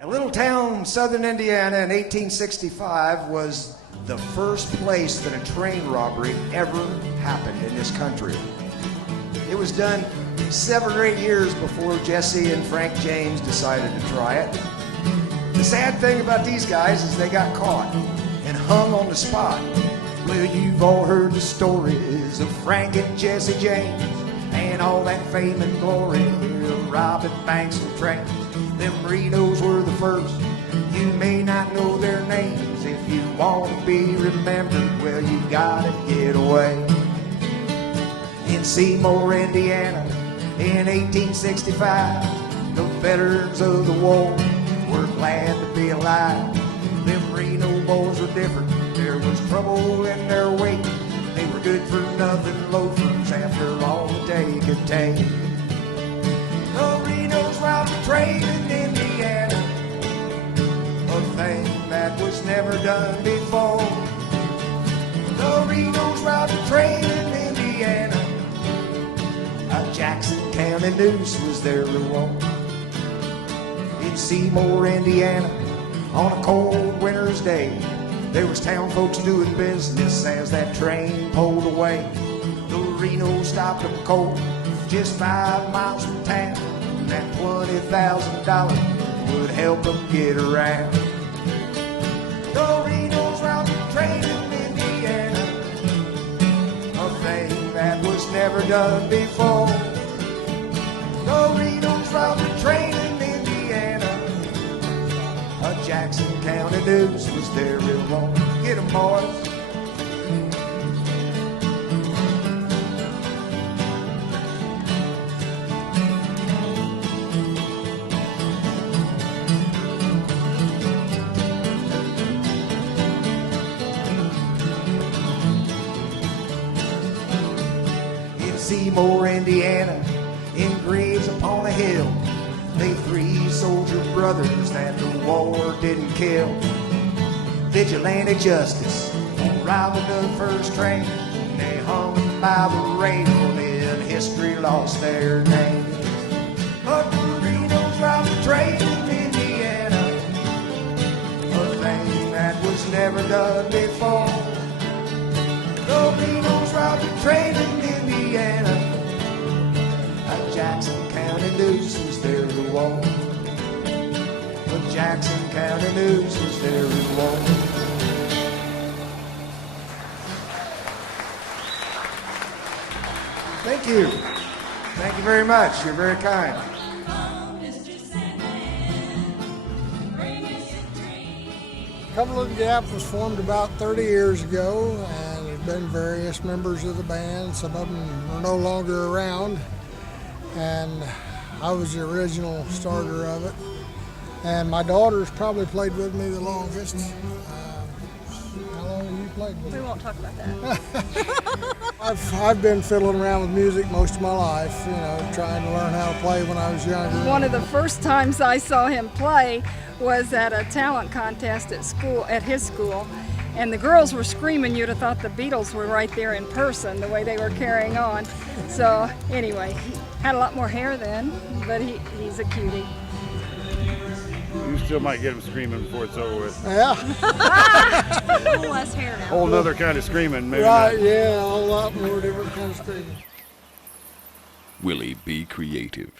A little town in southern Indiana in 1865 was the first place that a train robbery ever happened in this country. It was done 7 or 8 years before Jesse and Frank James decided to try it. The sad thing about these guys is they got caught and hung on the spot. Well, you've all heard the stories of Frank and Jesse James and all that fame and glory of robbing banks and trains. Them Renos were the first. You may not know their names. If you want to be remembered, well, you gotta get away. In Seymour, Indiana, in 1865, the veterans of the war were glad to be alive. Them Reno boys were different. There was trouble in their wake. They were good for nothing loafers after all that they could take. The Renos robbed a train in Indiana, a thing that was never done before. The Renos robbed a train in Indiana, a Jackson County noose was their reward. In Seymour, Indiana, on a cold winter's day, there was town folks doing business as that train pulled away. The Reno stopped them cold, just 5 miles from town. That $20,000 would help them get around. The Renos robbed a train in Indiana, a thing that was never done before. The Renos robbed a train in Indiana, a Jackson County noose was their reward. Get 'em, boys. Seymour, Indiana, in graves upon a hill, lay 3 soldier brothers that the war didn't kill. Vigilante justice on robbing the first train. They hung them by the rail and history lost their name. But the Renos robbed a train in Indiana, a thing that was never done before. The Renos robbed a train in Indiana, a Jackson County noose was their reward. A Jackson County noose was their reward. Thank you. Thank you very much. You're very kind. Cumberland Gap was formed about 30 years ago, and there's been various members of the band. Some of them are no longer around, and I was the original starter of it. And my daughter's probably played with me the longest. How long have you played with me? We won't talk about that. I've been fiddling around with music most of my life, you know, trying to learn how to play when I was younger. One of the first times I saw him play was at a talent contest at school, at his school, and the girls were screaming. You'd have thought the Beatles were right there in person, the way they were carrying on. So anyway, he had a lot more hair then, but he's a cutie. You still might get him screaming before it's over with. Yeah. A little less hair now. Whole nother kind of screaming, maybe. Right, not. yeah, a whole lot more different kind of screaming. WillieBCreative.